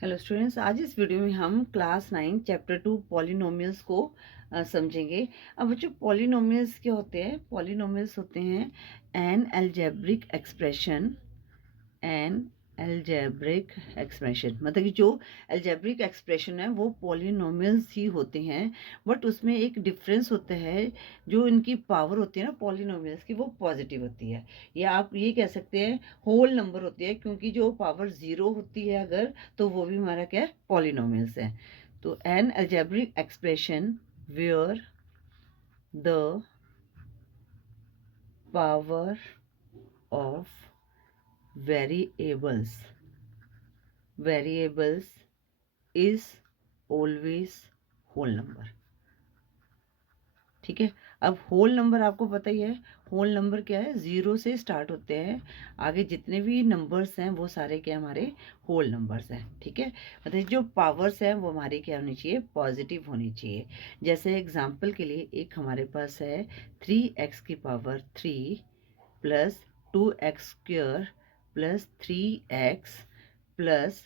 Hello students, आज इस video में हम क्लास 9 चैप्टर 2 पॉलिनोमियल्स को समझेंगे। अब बच्चों, पॉलिनोमियल्स क्या होते हैं? पॉलिनोमियल्स होते हैं N algebraic expression. N algebraic expression मतलब कि जो अलजेब्रिक एक्सप्रेशन है वो पॉलिनोमियल्स ही होते हैं, बट उसमें एक डिफरेंस होता है। जो इनकी पावर होती है ना पॉलिनोमियल्स की, वो पॉजिटिव होती है, या आप ये कह सकते हैं होल नंबर होती है, क्योंकि जो पावर ज़ीरो होती है अगर, तो वो भी हमारा क्या है? पॉलिनोमियल्स है। तो an algebraic expression where the power of variables is always whole number. ठीक है। अब होल नंबर आपको पता ही है, होल नंबर क्या है? ज़ीरो से स्टार्ट होते हैं, आगे जितने भी नंबर्स हैं वो सारे क्या हमारे होल नंबर्स हैं। ठीक है। मतलब जो पावर्स हैं वो हमारी क्या होनी चाहिए? पॉजिटिव होनी चाहिए। जैसे एग्जांपल के लिए एक हमारे पास है 3x की power 3 plus 2x square plus 3x plus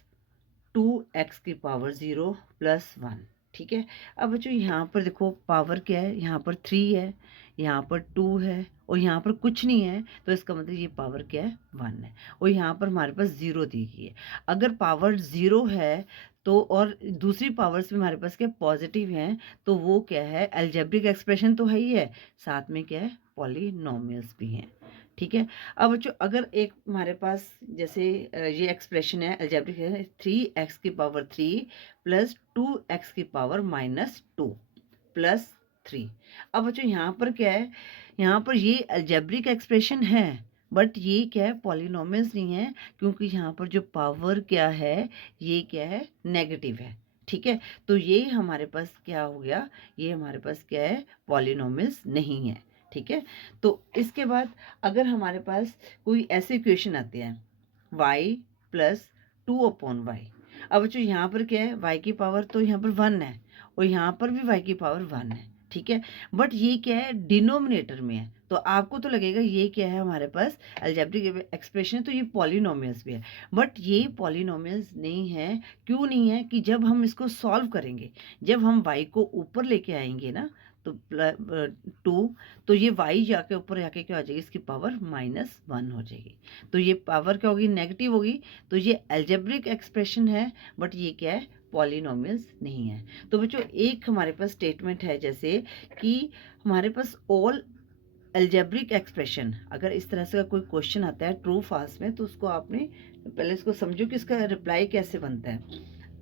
2x की पावर 0 प्लस 1। ठीक है। अब बच्चों यहाँ पर देखो पावर क्या है? यहाँ पर 3 है, यहाँ पर 2 है, और यहाँ पर कुछ नहीं है, तो इसका मतलब ये पावर क्या है? 1 है। और यहाँ पर हमारे पास 0 दी गई है। अगर पावर 0 है तो, और दूसरी पावर्स भी हमारे पास क्या पॉजिटिव हैं, तो वो क्या है? अलजेब्रिक एक्सप्रेशन तो है ही है, साथ में क्या है? पॉलिनोमियल्स भी हैं। ठीक है। अब बच्चों अगर एक हमारे पास जैसे ये एक्सप्रेशन है अलजेब्रिक है, 3x की पावर 3 प्लस 2x की पावर -2 प्लस 3। अब बच्चों यहाँ पर क्या है? यहाँ पर ये अलजेब्रिक एक्सप्रेशन है, बट ये क्या है? पॉलिनोमियल्स नहीं है, क्योंकि यहाँ पर जो पावर क्या है, ये क्या है? नेगेटिव है। ठीक है। तो ये हमारे पास क्या हो गया? ये हमारे पास क्या है? पॉलिनोमियल्स नहीं है। ठीक है। तो इसके बाद अगर हमारे पास कोई ऐसे इक्वेशन आते हैं y प्लस 2/y। अब बच्चों यहाँ पर क्या है? y की पावर तो यहाँ पर 1 है, और यहाँ पर भी y की पावर 1 है। ठीक है। बट ये क्या है? डिनोमिनेटर में है, तो आपको तो लगेगा ये क्या है? हमारे पास अलजेब्रिक एक्सप्रेशन, तो ये पॉलिनोमियल्स भी है, बट ये पॉलिनोमियल्स नहीं है। क्यों नहीं है? कि जब हम इसको सॉल्व करेंगे, जब हम y को ऊपर लेके आएंगे ना, तो 2, तो ये y जाके ऊपर जाके क्या हो जाएगी? इसकी पावर -1 हो जाएगी। तो ये पावर क्या होगी? नेगेटिव होगी। तो ये अलजेब्रिक एक्सप्रेशन है, बट ये क्या है? पॉलिनोमियल्स नहीं है। तो बच्चों एक हमारे पास स्टेटमेंट है, जैसे कि हमारे पास ऑल अलजेब्रिक एक्सप्रेशन, अगर इस तरह से का कोई क्वेश्चन आता है ट्रू फाल्स में, तो उसको आपने पहले इसको समझो कि इसका रिप्लाई कैसे बनता है।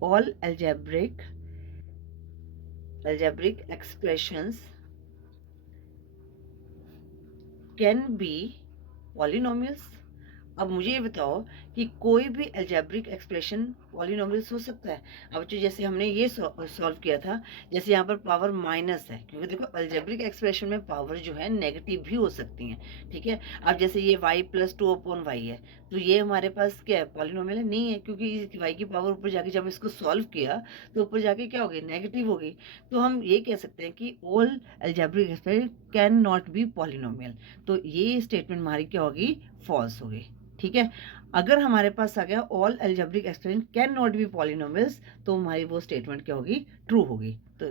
All algebraic expressions can be polynomials। अब मुझे ये बताओ कि कोई भी अलजेब्रिक एक्सप्रेशन पॉलिनोमियल्स हो सकता है? अब जो जैसे हमने ये सॉल्व किया था, जैसे यहाँ पर पावर माइनस है, क्योंकि देखो अलजेब्रिक एक्सप्रेशन में पावर जो है नेगेटिव भी हो सकती हैं। ठीक है। अब जैसे ये y प्लस 2/y है, तो ये हमारे पास क्या है? पॉलिनोमियल नहीं है, क्योंकि y की पावर ऊपर जाके जब इसको सॉल्व किया तो ऊपर जाके क्या हो गई? नेगेटिव हो गई। तो हम ये कह सकते हैं कि all algebraic expression can not B polynomial. तो ये स्टेटमेंट हमारी क्या होगी? फॉल्स होगी। ठीक है। अगर हमारे पास आ गया all algebraic expression can not B polynomials, तो हमारी वो स्टेटमेंट क्या होगी? ट्रू होगी। तो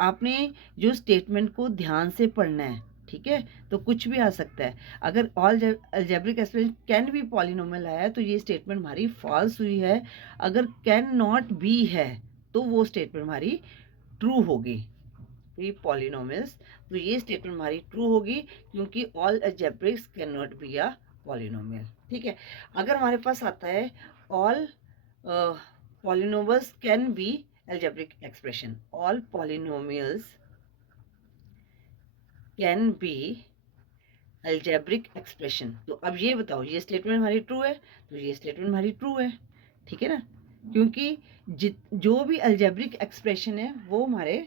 आपने जो स्टेटमेंट को ध्यान से पढ़ना है। ठीक है। तो कुछ भी आ सकता है। अगर all algebraic expression can be polynomial आया है, तो ये स्टेटमेंट हमारी फॉल्स हुई है। अगर कैन नॉट बी है, तो वो स्टेटमेंट हमारी ट्रू होगी, पॉलिनोमियल्स। तो ये स्टेटमेंट हमारी ट्रू होगी, क्योंकि all algebraics can not be a polynomial. ठीक है। अगर हमारे पास आता है all polynomials can be algebraic expression, all polynomials can be algebraic expression, तो अब ये बताओ ये स्टेटमेंट हमारी ट्रू है? तो ये स्टेटमेंट हमारी ट्रू है। ठीक है ना, क्योंकि जो भी अलजेब्रिक एक्सप्रेशन है वो हमारे,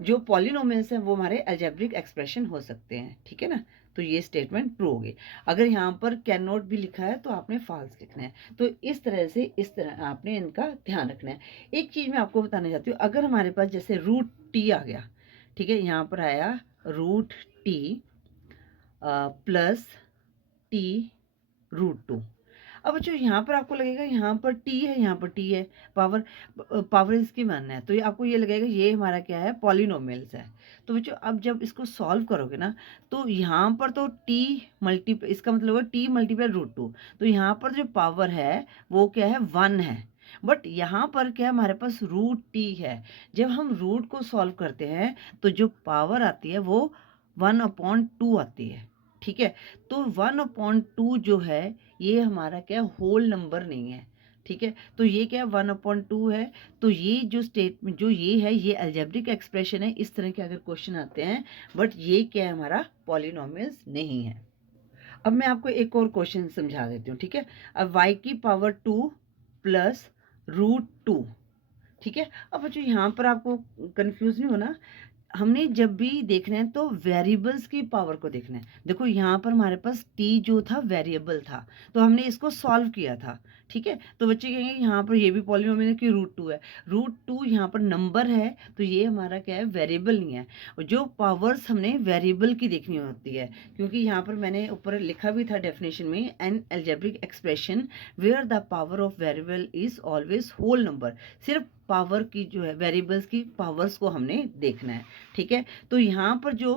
जो पॉलिनोमियल्स हैं वो हमारे अलजेब्रिक एक्सप्रेशन हो सकते हैं। ठीक है ना, तो ये स्टेटमेंट ट्रू होगी। अगर यहाँ पर कैन नॉट भी लिखा है तो आपने फॉल्स लिखना है। तो इस तरह आपने इनका ध्यान रखना है। एक चीज़ मैं आपको बताना चाहती हूँ, अगर हमारे पास जैसे √t आ गया, ठीक है, यहाँ पर आया √t प्लस t √2। अब बच्चों यहाँ पर आपको लगेगा यहाँ पर टी है, यहाँ पर टी है, पावर पावर इसकी मानना है, तो ये आपको ये लगेगा ये हमारा क्या है, पॉलिनोमियल्स है। तो बच्चों अब जब इसको सॉल्व करोगे ना, तो यहाँ पर तो टी मल्टीप्लाई, इसका मतलब होगा टी मल्टीप्लाई √2, तो यहाँ पर जो पावर है वो क्या है, 1 है। बट यहाँ पर क्या हमारे पास √t है। जब हम रूट को सॉल्व करते हैं तो जो पावर आती है वो 1/2 आती है, ठीक है। तो 1/2 जो है ये हमारा क्या, होल नंबर नहीं है, ठीक है। तो ये क्या 1/2 है। तो ये जो स्टेटमेंट जो ये है, ये अलजेब्रिक एक्सप्रेशन है। इस तरह के अगर क्वेश्चन आते हैं, बट ये क्या है, हमारा पॉलिनोमियल्स नहीं है। अब मैं आपको एक और क्वेश्चन समझा देती हूँ, ठीक है। अब y की पावर 2 प्लस √2, ठीक है। अब बच्चों यहाँ पर आपको कंफ्यूज नहीं होना, हमने जब भी देखना है तो वेरिएबल्स की पावर को देखना है। देखो यहाँ पर हमारे पास t जो था वेरिएबल था, तो हमने इसको सॉल्व किया था, ठीक है। तो बच्चे कहेंगे यहाँ पर ये भी पॉलिनोमियल की √2 है, √2 यहाँ पर नंबर है, तो ये हमारा क्या है, वेरिएबल नहीं है। और जो पावर्स हमने वेरिएबल की देखनी होती है, क्योंकि यहाँ पर मैंने ऊपर लिखा भी था डेफिनेशन में, an algebraic expression where the power of variable is always whole number. सिर्फ पावर की जो है, वेरिएबल्स की पावर्स को हमने देखना है, ठीक है। तो यहाँ पर जो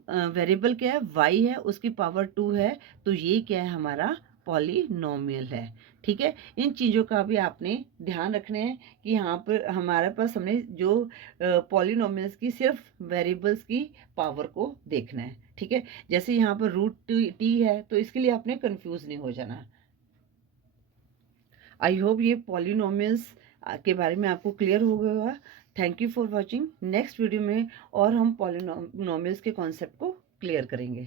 वेरिएबल क्या है, y है, उसकी पावर 2 है, तो ये क्या है, हमारा पॉलिनोमियल है, ठीक है। इन चीज़ों का भी आपने ध्यान रखना है कि यहाँ पर हमारे पास हमने जो पॉलिनोमियल्स की सिर्फ वेरिएबल्स की पावर को देखना है, ठीक है। जैसे यहाँ पर √t है, तो इसके लिए आपने कंफ्यूज नहीं हो जाना। आई होप ये पॉलिनोमियल्स के बारे में आपको क्लियर हो गया होगा। Thank you for watching. Next video में और हम पॉलिनोमियल्स के कॉन्सेप्ट को क्लियर करेंगे।